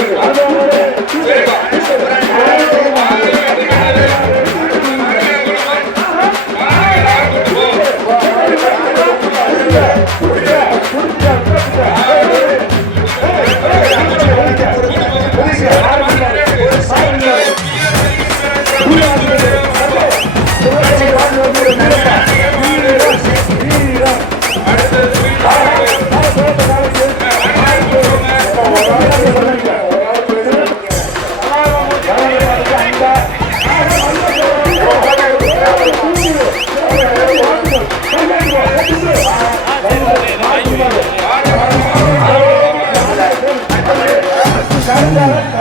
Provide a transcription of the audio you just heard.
Thank you.